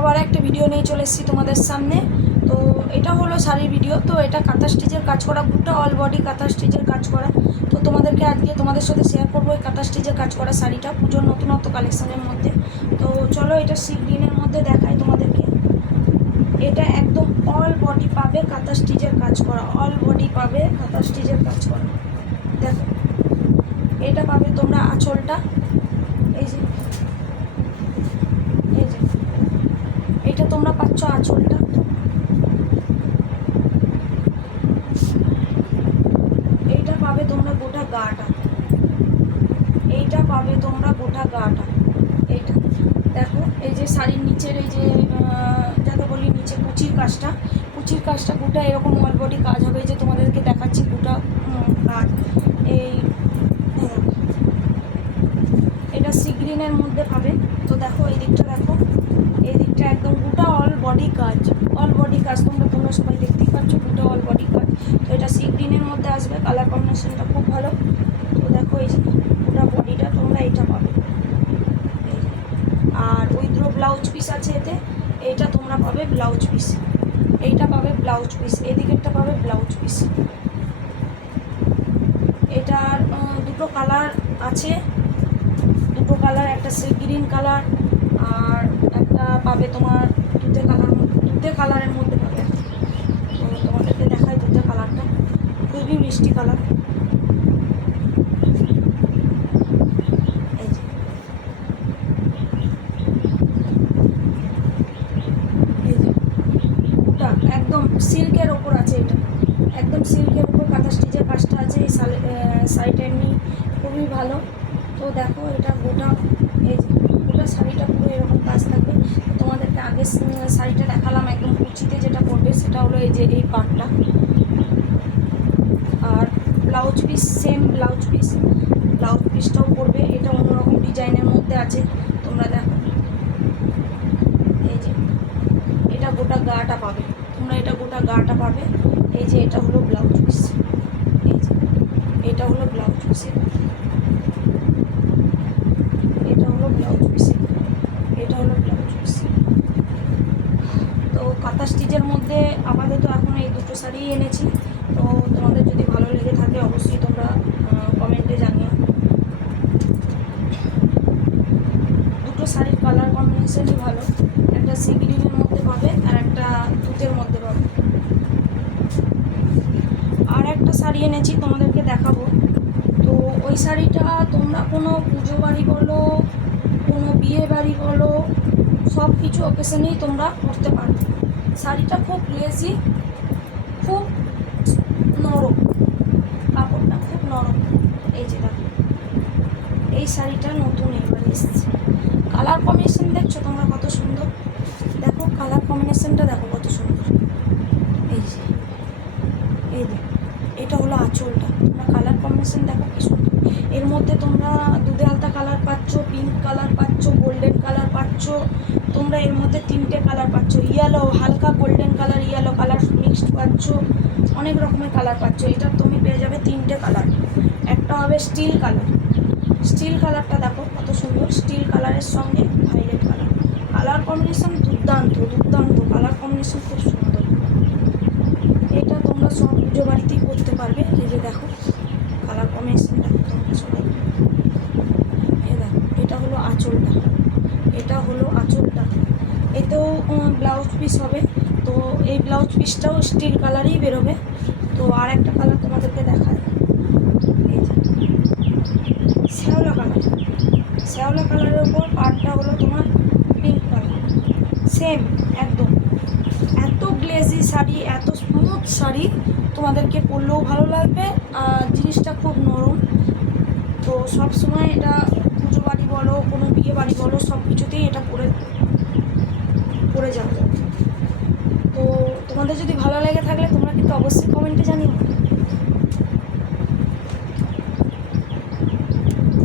আবার একটা ভিডিও নিয়ে চলে এসেছি তোমাদের সামনে। তো এটা হলো শাড়ির ভিডিও তো এটা কাঁথা স্টিচের কাজ করা, পুরোটা অল বডি কাঁথা স্টিচের কাজ করা। তো তোমাদেরকে আজকে তোমাদের সাথে শেয়ার করব এই কাঁথা স্টিচের কাজ করা শাড়িটা পুজোর নতুনত্ব কালেকশনের মধ্যে। তো চলো এটা সি গ্রিনের মধ্যে দেখাই তোমাদেরকে। এটা একদম অল বডি পাবে কাঁথা স্টিচের কাজ করা। অল বডি পাবে কাঁথা স্টিচের কাজ করা। দেখো, এটা পাবে তোমরা আঁচলটা এই যে এই যে এটা তোমরা পাচ্ছ আঁচলটা। এইটা পাবে তোমরা গোটা গাটা। এইটা পাবে তোমরা গোটা গাটা। এইটা। দেখো, এই যে শাড়ির নিচের, এই যে যাকে বলি নিচে কুচির কাজটা কুচির কাজটা গোটা এরকম অল বডি কাজ হবে যে তোমাদেরকে দেখাচ্ছি গোটা কাজ এই এই দেখো। এটা সি গ্রিনের মধ্যে পাবে তো দেখো এই দিকটা দেখো এই দিকটা একদম গোটা অল বডি কাজ অল বডি কাজ তোমরা তোমরা সবাই দেখতেই পাচ্ছ গোটা অল বডি কাজ তো এটা সি গ্রিনের মধ্যে আসবে কালার কম্বিনেশনটা খুব ভালো। তো দেখো এই যে গোটা বডিটা তোমরা এটা পাবে। আর উইথ্রো ব্লাউজ পিস আছে এতে, এইটা তোমরা পাবে ব্লাউজ পিস এইটা পাবে ব্লাউজ পিস এদিকেরটা পাবে ব্লাউজ পিস এটার দুটো কালার আছে। দুটো কালার একটা সি গ্রিন কালার আর একটা পাবে তোমার দুধে কালার দুধে কালারের মধ্যে পাবে তোমাদেরকে দেখাই দুধে কালারটা। খুবই মিষ্টি কালার। একদম সিল্কের ওপর আছে এটা। একদম সিল্কের ওপর কাঁথা স্টিচের কাজটা আছে। এই শাড়িটা এমনি খুবই ভালো। তো দেখো এটা গোটা। এই শাড়িটা পুরো এরকম কাজ থাকবে। তোমাদেরকে আগে শাড়িটা দেখালাম একদম কুচিতে যেটা পড়বে সেটা হলো এই যে এই পার্টটা আর blouse piece same blouse piece blouse পিসটাও পড়বে এটা অন্যরকম ডিজাইনের মধ্যে আছে। তোমরা দেখো। এই যে, এটা গোটা গাটা পাবে। তোমরা এটা গোটা গাটা পাবে। এই যে, এটা হলো ব্লাউজ পিস এই যে, এটা হলো ব্লাউজ পিস এটা হলো ব্লাউজ পিস এটা হলো ব্লাউজ পিস তো কাঁথা স্টিচের মধ্যে আপাতত এখন এই দুটো শাড়ি এনেছি। তো তোমাদের যদি ভালো লেগে থাকে, অবশ্যই তোমরা কমেন্টে জানিও। দুটো শাড়ির কালার কম্বিনেশনই ভালো। একটা সি মধ্যে পাবে আর একটা তুতের মধ্যে পাবে। আর একটা শাড়ি এনেছি, তোমাদেরকে দেখাবো। তো ওই শাড়িটা তোমরা কোনো পুজো বাড়ি বলো, কোনো বিয়ে বাড়ি বলো সব কিছু অকেশনেই তোমরা পরতে পারো শাড়িটা খুব লেজি খুব নরম, কাপড়টা খুব নরম। এই যে দেখো, এই শাড়িটা নতুন এবার এসেছে। কালার কম্বিনেশন দেখছ তোমরা কত সুন্দর? দেখো কালার কম্বিনেশনটা দেখো কত সুন্দর। এই যে এই যে, এটা হলো আঁচলটা। তোমরা কালার কম্বিনেশন দেখো কি সুন্দর। এর মধ্যে তোমরা দুধে আলতা কালার পাচ্ছ পিঙ্ক কালার পাচ্ছ গোল্ডেন কালার পাচ্ছ, তোমরা এর মধ্যে তিনটে কালার পাচ্ছ। ইয়েলো হালকা golden colour yellow colour mixed পাচ্ছ, অনেক রকমের কালার পাচ্ছ। এটা তুমি পেয়ে যাবে তিনটে কালার একটা হবে স্টিল কালার স্টিল কালারটা দেখো কত সুন্দর। স্টিল কালারের সঙ্গে ভাইলেট কালার কালার কম্বিনেশন দুর্দান্ত দুর্দান্ত। কালার কম্বিনেশন খুব সুন্দর এটা তোমরা সব পুজো বাড়িতেই করতে পারবে এই যে দেখো কালার কম্বিনেশন দেখো তোমরা সবাই এই দেখো এটা হলো আঁচলটা। এটা হলো আঁচলটা। এতেও ব্লাউজ পিস হবে। তো এই ব্লাউজ পিসটাও স্টিল কালারই বেরোবে। তো আর একটা কালার তোমাদেরকে দেখায় শ্যাওলা কালার শ্যাওলা কালারের ওপর পাটটা হলো তোমার পিঙ্ক কালার সেম একদম। এত গ্লেজি শাড়ি, এত স্মুথ শাড়ি, তোমাদেরকে পরলেও ভালো লাগবে। আর জিনিসটা খুব নরম। তো সবসময় এটা বলো, কোনো বিয়ে বাড়ি বলো, সব কিছুতেই এটা করে করে যাবে। তো তোমাদের যদি ভালো লেগে থাকলে তোমরা কিন্তু অবশ্যই কমেন্টে জানিও।